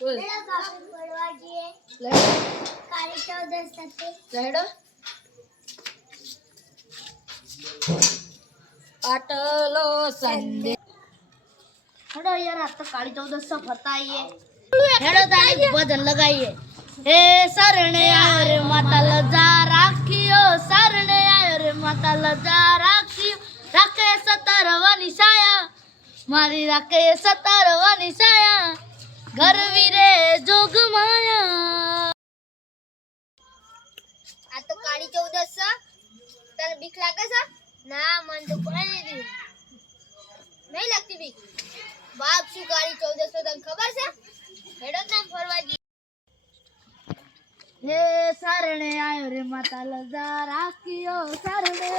બોલ પેલા કાપી પડવા જઈએ લે કાળી ચૌદસ થતી લેડો પાટલો સંદે हेलो यार आज तो काली चौदस सब बताइए हेलो ताली भजन लगाइए हे सरणे आयो रे माता लजा राखियो सरणे आयो रे माता लजा राखियो राखे सतारवानी साया मारी राखे सतारवानी साया घर वीरे जोग माया आ तो काली चौदस तने बीक लागे छे ना मन तो कोई नहीं लगती बीक बाप શું કાળી 1400 તને ખબર છે હેડો નામ ફરવા જી હે સરણે આયો રે માતા લજા રાખ્યો સરણે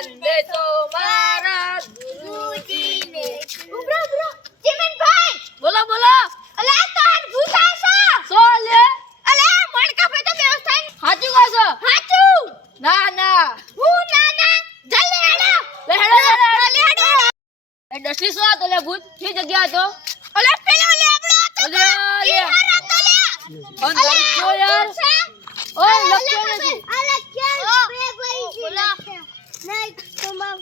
સંદેશો મારા ગુરુજીને ઉભરો ઉભરો ચીમનભાઈ બોલો બોલો અલે તાર ભૂતા છે સો લે અલે મણકા પે તો વ્યવસ્થા હાચું કહો છો હાચું ના ના હું ના જલ્દી હેડો લે હેડો જલ્દી હેડો એ ડસલી સો તો લે ભૂત કઈ જગ્યા હતો અલે પેલો લે આપણો હતો લે લે અંદર જો યાર ઓય લખ્યો નથી અલે કેમ બે ભાઈ બોલા નહીં તો માં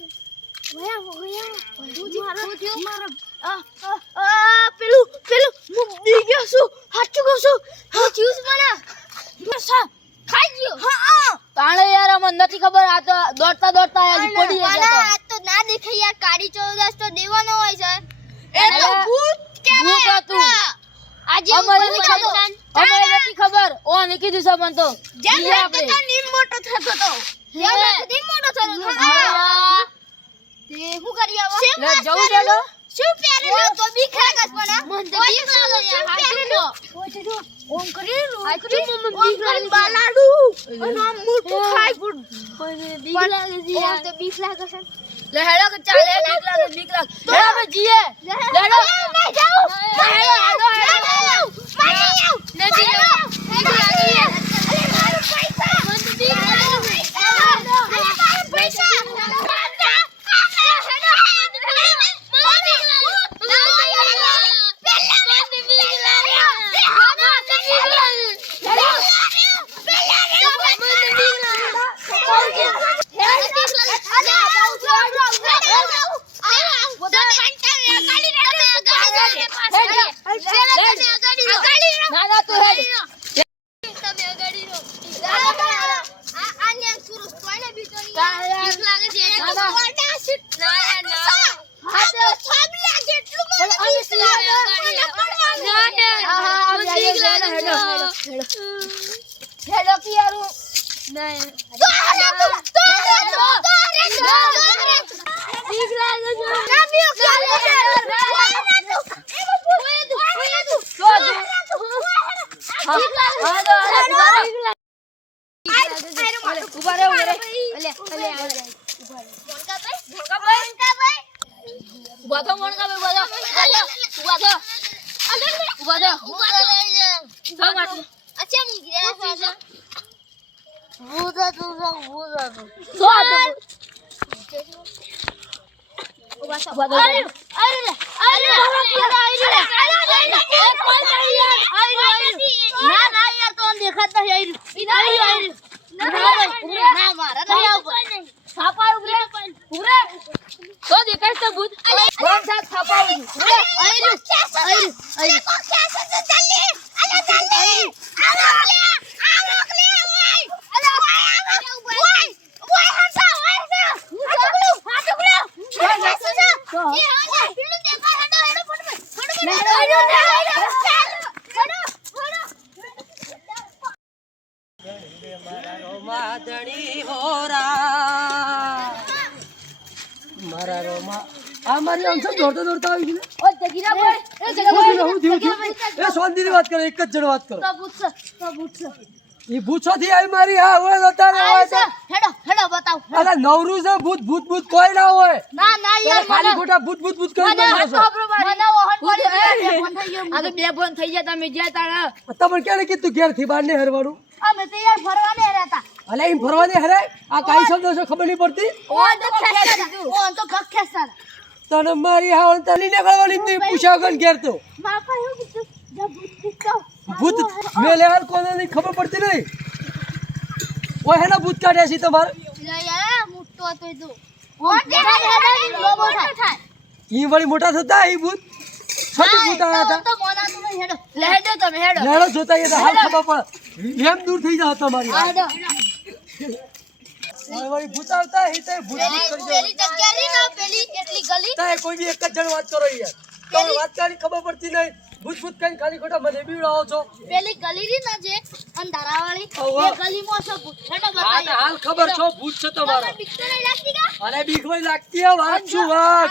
પેલું હું બી ગયો છું હાચું કહું છું હું જ્યુસ બના ખાઈ ગયો હા તાણે યાર અમને નથી ખબર આ તો દોડતા દોડતા આયા પડી ગયા આ તો ના દેખાય યાર કાળી ચૌદસ તો દેવાનો હોય છે એ અરે, તો ભૂત ભૂત હતું. આજે અમારે નથી ખબર ઓ ની કીધું છે પણ તો જેમ જીએ આપણે. તો નીમ મોટો થતો તો જેમ નીમ મોટો થતો હા. તે હું કરી આવો લે જવું ચાલો શું પહેરેલું તો બીક લાગે પણ મન તો બીક લાગે યાર હાચુનો ઓમ કરી હાચુ મમ્મી બીક લાગે બાલાડુ અને આમ મોટું ખાઈ ગુડ બીક લાગે છે યાર તો બીક લાગે છે લે હેડો કે ચાલે બીક લાગે લે આપણે જીએ લેડો નહીં જાઓ હેડો હેડો મારી આવ લે જીએ બીક લાગે અરે મારું પૈસા મન તો બીક લાગે પૈસા અરે મારું પૈસા ના ના તું હેડ હેડો કિયારું ઉભા રહે ઉભા થો મોણકા ભાઈ ઉભા થો થો માથું અચ્છા મૂકી દે તો દેખાય તો ભૂત બોમ સાથ થાપાવું મારા રોમા આ મારી આમ દોડતો દોડતો આવી ગયું ઓ જગીરા ભાઈ એ જગીરા હું થયું એ શાંતિની વાત કરો એક જ જણ વાત કરો ઈ ભૂછોથી આવી મારી હા ઓય લતારે હોય છે હેડો બતાવ અલા નવરું છે ભૂત ભૂત ભૂત કોઈ ના હોય ના યાર ખાલી ખોટા ભૂત ભૂત ભૂત કરી મને ઓહન પડી આગે બે ફોન થઈ ગયા તમે જ્યાં તારા તમને કેને કીધું ઘેર થી બહાર ને હરવાનું અમે તો યાર ફરવાને રહેતા અલે એમ ફરવાની હરે આ કાઈ શબ્દો છે ખબર નહીં પડતી ઓન તો ગખ્યા તને મારી હાવણ તલી ને ગળવાની તું પૂછા ગન ઘેર તો માપા એવું કીધું ભૂત મેલે હાલ કોને નહીં ખબર પડતી નહીં ઓય હેના ભૂત કાઢ્યા છે તમારે યાર મોટો હતો તો મોટો થાય ઈ વળી મોટા થતા ઈ ભૂત છોટી ભૂત આવ્યા હતા તો મોનાતું નહીં હેડો લેડો તમે હેડો લેડો જોતા એ તો હાલ ખબર પડે એમ દૂર થઈ જાવ તમારી હેડો ઓય વળી ભૂત આવતા હી તે ભૂત ભૂત કરી પેલી જગ્યા ની ના પેલી એટલી ગલી તા કોઈ બી એક જ જણ વાત કરો યાર તમને વાત કરવાની ખબર પડતી નહીં ભૂત ભૂત કઈ ખાલી ખોટા મને બીવડાવો છો પેલી ગલી ની ના જે અંધારા વાળી ઓહો. એ ગલીમાં છે ભૂત હેડો આને બતાવી હાલ ખબર છો ભૂત છે તમારો બીક તો નહીં લાગતી કા અરે બીક વઈ લાગતી હે વાત શું વાત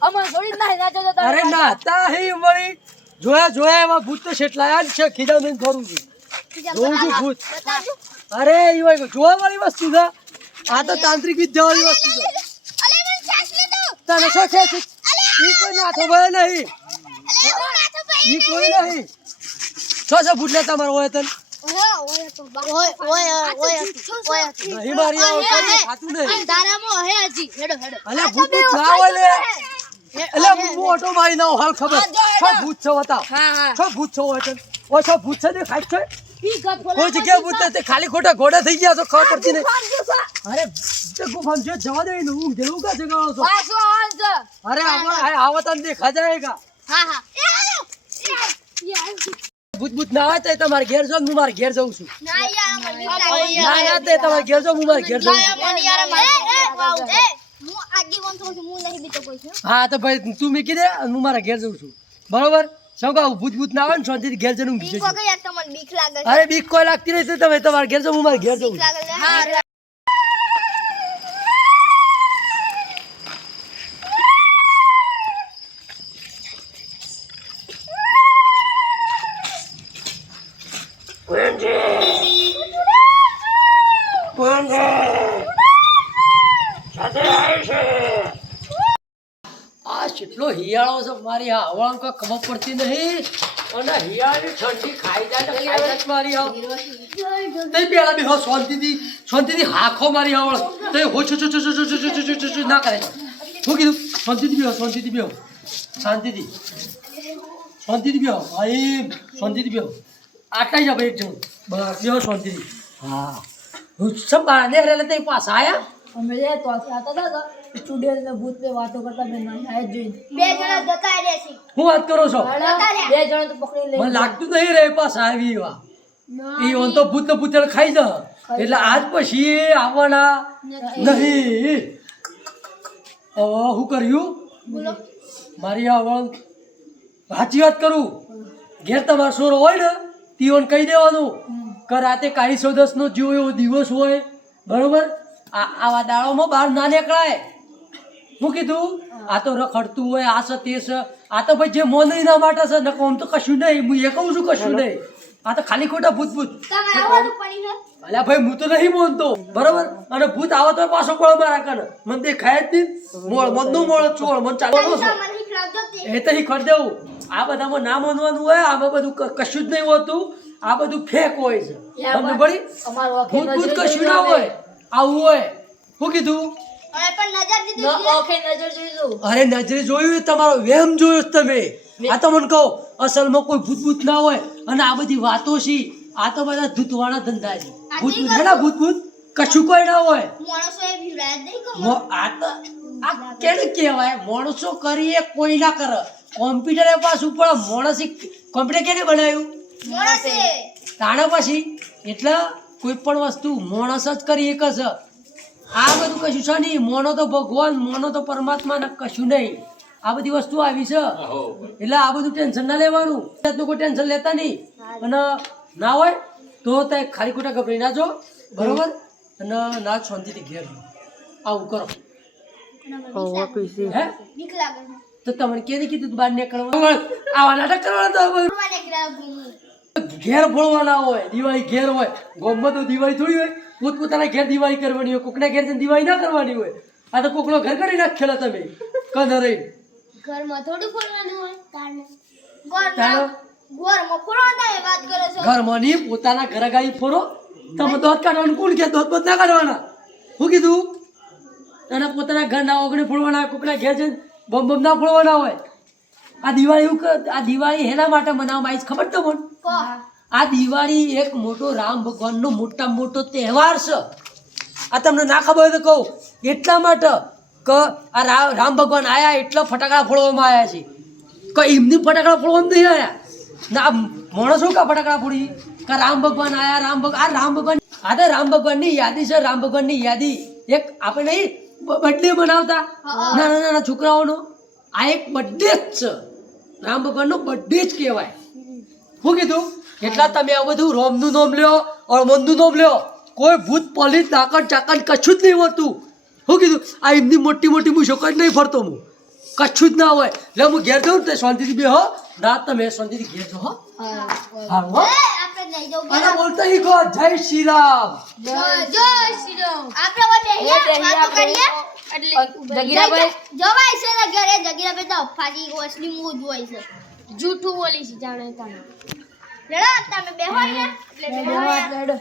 અમાર થોડી ના નાચો તો અરે ના તા હી વળી જોયા એવા ભૂત તો છેટલાયા જ છે ખીજા લઈને ફરું છું જોઉં છું ભૂત બતાવજો અરે ઈ વળી જોવા વાળી વસ્તુ છે આ તો તાંત્રિક વિદ્યા વાળી વસ્તુ છે અલે મને છાસ લીધો તને શું છે ઈ કોઈ ના ખબર નહીં અલે હું નાથો ભાઈ ઈ કોઈ નહીં છો ભૂત લે તમારો હોય તને ઓય તો ઓય નહીં મારી આવો કોઈ ખાતું નહીં અંધારામાં હે હજી હેડો અલે ભૂત ના હોય લે એટલે મોટો મારી ના હાલ ખબર છો ભૂત છો બતાવ હા છો ભૂત છો હોય તને ઓય છો ભૂત છે દેખાય છે ઈ ગત કોઈ જગ્યાએ ભૂત નથી ખાલી ખોટા ઘોડા થઈ ગયા તો ખબર પડતી નહીં અરે તે ગુફામ જે જવા દે ને હું જેવું કા જગાડો છો પાછો આન છે અરે આવો તને દેખા જાયગા હા ભૂત ભૂત ના આવે તો તમારે ઘેર જાવ હું મારે ઘેર જઉં છું ના યાર મને ના ના તે તમારે ઘેર જાવ હું મારે ઘેર જઉં છું મને યાર હું આગી વન છું હું નહીં બીતો કોઈ છું હા તો ભાઈ તું મૂકી દે હું મારા ઘેર જઉં છું બરોબર સૌકા ભૂત ભૂત ના આવે ને શાંતિથી ઘેર જઈને ઊંઘી બીક જજો. વગર યાર તમને બીક લાગે અરે બીક કોઈ લાગતી નથી તમે તમારે ઘેર જાવ હું મારે ઘેર જઉં છું. લાગે હા આ કેટલો હિયાળો છે મારી આ હવાળામાં કોઈ ખબર પડતી નહીં અને હિયાળની ઠંડી ખાઈ જાય તો ખાઈ જાય જ મારી આવ તે પેલા બી હો શાંતિથી હાખો મારી આવળ તે હો છો ના કરે શું કીધું શાંતિથી બેહો શાંતિથી બેહો શાંતિથી બેહો ભાઈ શાંતિથી બેહો આટલા જ એક જણ બસ બેહો શાંતિથી હા હું સબ બાને રહેલા તે પાછા આયા અમે જે તો આતા હતા સ્ટુડિયો ને ભૂત पे વાતો કરતા મેં ના આયા જોઈ બે જણા જતા રહ્યા છે હું વાત કરો છો બે જણ તો પકડી લઈ મને લાગતું નહીં રે પાછા આવી એવા એ ઓન તો ભૂત ને પૂતળ ખાઈ જ એટલે આજ પછી આવવાના નહીં શું કર્યું બોલો મારી આવણ સાચી વાત કરું ઘેર તમારો સોરો હોય ને તીઓને કહી દેવાનું કે રાતે કાળી સૌદસનો જેવો એવો દિવસ હોય બરોબર આવા દાળોમાં બહાર ના નીકળાય શું કીધું આ તો રખડતું હોય આ છે તે છે આ તો ભાઈ જે મોન એના માટે છે નકો આમ તો કશું નહીં હું એ કહું છું કશું નહીં આ તો ખાલી ખોટા ભૂત તમારે આવવાનું પડી છે અલ્યા ભાઈ હું તો નહીં મોનતો બરોબર અને ભૂત આવે તો પાછો પળ મારા કને મને દેખાય જ નહીં મોળ મનનું મોળ ચોળ મન ચાલવાનો છો મને ખીલાવજો તે એ તો શીખવાડ દેવું આ બધામાં ના માનવાનું હોય આમાં બધું કશું જ નહીં હોતું આ બધું ફેક હોય છે તમને પડી અમાર ભૂત ભૂત કશું ના હોય આવું હોય શું કીધું હવે પણ નજર દીધી ઓકે નજર જોઈ લો અરે નજરે જોયું તમારો વહેમ જોયો જ તમે આ તો મને કહો અસલમાં કોઈ ભૂત ભૂત ના હોય અને આ બધી વાતો છે આ તો બધા ધૂતવાના ધંધા છે ભૂત ભૂત હેડા ભૂત ભૂત કશું કોઈ ના હોય માણસો એ ભીડાય નહીં કહો આ તો આ કેને કહેવાય માણસો કરીએ કોઈ ના કરે કોમ્પ્યુટર પાછું પણ માણસ કોમ્પ્યુટર કેને બનાવ્યું માણસે તાણા પછી એટલે કોઈ પણ વસ્તુ માણસ જ કરી એક છે આ બધું કશું છે નહીં મોનો તો ભગવાન મોનો તો પરમાત્મા ને કશું નહીં આ બધી વસ્તુ આવી છે એટલે આ બધું ટેન્શન ના લેવાનું જાતનું કોઈ ટેન્શન લેતા નહીં અને ના હોય તો તે ખાલી ખોટા ગભરાઈ ના જો બરોબર અને ના શાંતિથી ઘેર જો. આવું કરો હે બીક લાગે છે. તો તમને કેને કીધું તું બહાર નીકળવા આવા નાટક કરવાના તો ફરવા નીકળ્યા ઘૂમું. ઘેર ફોડવાના હોય દિવાળી ઘેર હોય ગામમાં તો દિવાળી થોડી હોય પોતપોતાના ઘેર દિવાળી કરવાની હોય કોકના ઘેર જઈને દિવાળી ના કરવાની હોય આ તો કોકનો ઘર કરી નાખેલા તમે કદર રહી ઘરમાં થોડું ફરવાનું હોય તારને તારો ઘરમાં ફરવાના એ વાત કરો છો. ઘરમાં ની પોતાના ઘરે ગાઈ ફોરો તમે દોત કાઢવાનું કોણ કે દોત ના કાઢવાના શું કીધું અને પોતાના ઘર ના ઓગણે ફોડવાના કોકના ઘેર જઈને બમ બમ ના ફોડવાના હોય આ દિવાળી એવું આ દિવાળી હેના માટે મનાવવામાં આવી છે ખબર તો મને કહો. આ દિવાળી એક મોટો રામ ભગવાનનો મોટામાં મોટો તહેવાર છે આ તમને ના ખબર હોય તો કહું એટલા માટે કે આ રામ ભગવાન આયા એટલા ફટાકડા ફોડવામાં આવ્યા છે કે એમની ફટાકડા ફોડવામાં નહીં આવ્યા ના માણસ શું કા ફટાકડા ફોડી કે રામ ભગવાન આયા રામ ભગવાન આ તો રામ ભગવાનની યાદી છે રામ ભગવાનની યાદી એક આપણે નહીં બર્થડે બનાવતા નાના નાના છોકરાઓનો આ એક બર્થડે જ છે રામ ભગવાનનો બર્થડે જ કહેવાય શું કીધું એટલા તમે આ બધું રોમનું નામ લ્યો અળમનનું નામ લ્યો કોઈ ભૂત પોલીસ દાકડ ચાકડ કશું જ નહીં હોતું શું કીધું આ એમની મોટી મોટી હું છોકરી જ નહીં ફરતો હું કશું જ ના હોય એટલે હું ઘેર જાઉં તે શાંતિથી બે હો રાત તમે શાંતિથી ઘેર જો હો હા હો એ, આપણે નહીં જવું. અને બોલતા શીખો જય શ્રી રામ જય શ્રી રામ. આપણે હવે બેહીએ, વાતો કરીએ. જગીરાભાઈ જવાય છે ને ઘરે જગીરાભાઈ તો અફાજી ઓસલી મૂડ હોય છે. જૂઠું બોલી છે જાણે તમે. લેડો તમે બેહો ને એટલે બેહો યાર.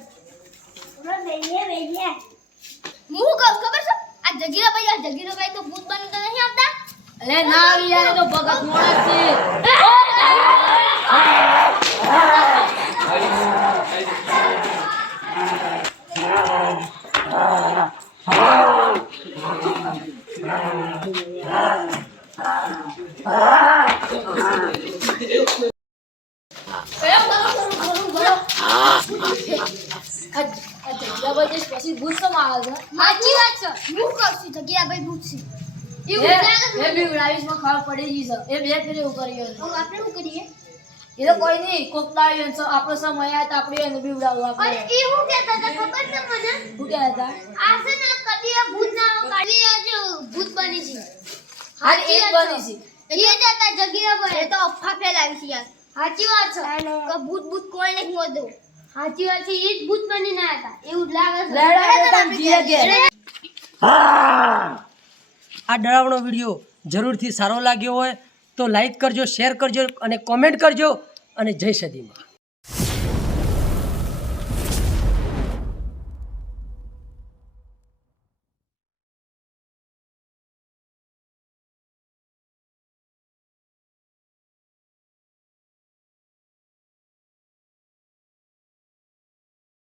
હું કહું ખબર છે આ જગીરાભાઈ તો ભૂત બનતા નહીં આવતા. અરે ના આવી યાર એ તો ભગત મોણા છે જગીરાભાઈ પછી ગુસ્સો આવે છે સાચી વાત છે. હું કહું છું જગીરાભાઈ ભૂત છે. એવું લાગે છે. એ બી રાઈસમાં ખબર પડી ગઈ છે એ બે ફેરે એવું કર્યું હવે આપણે શું કરીએ? એ તો કોઈ નહીં કોક લાવ્યો ને આપણો સમય આવ્યા તો આપણે એને બીવડાવવું અને આપણે એ હું કહેતા હતા ખબર છે મને? શું કહેતા હતા આ છે ને કદી આ ભૂત ના કાઢી આજે ભૂત બની છે. હા એ જ બની છે એ જ હતા જગીરાભાઈ. એ તો અફવા ફેલાવી છે યાર. સાચી વાત છે કે ભૂત કોઈ નહીં હોતું. સાચી વાત છે એ જ ભૂત બનીને આવ્યા હતા એવું જ લાગે છે. આ ડરાવણો વિડીયો જરૂરથી સારો લાગ્યો હોય તો લાઈક કરજો શેર કરજો અને કોમેન્ટ કરજો અને જય સદીમાં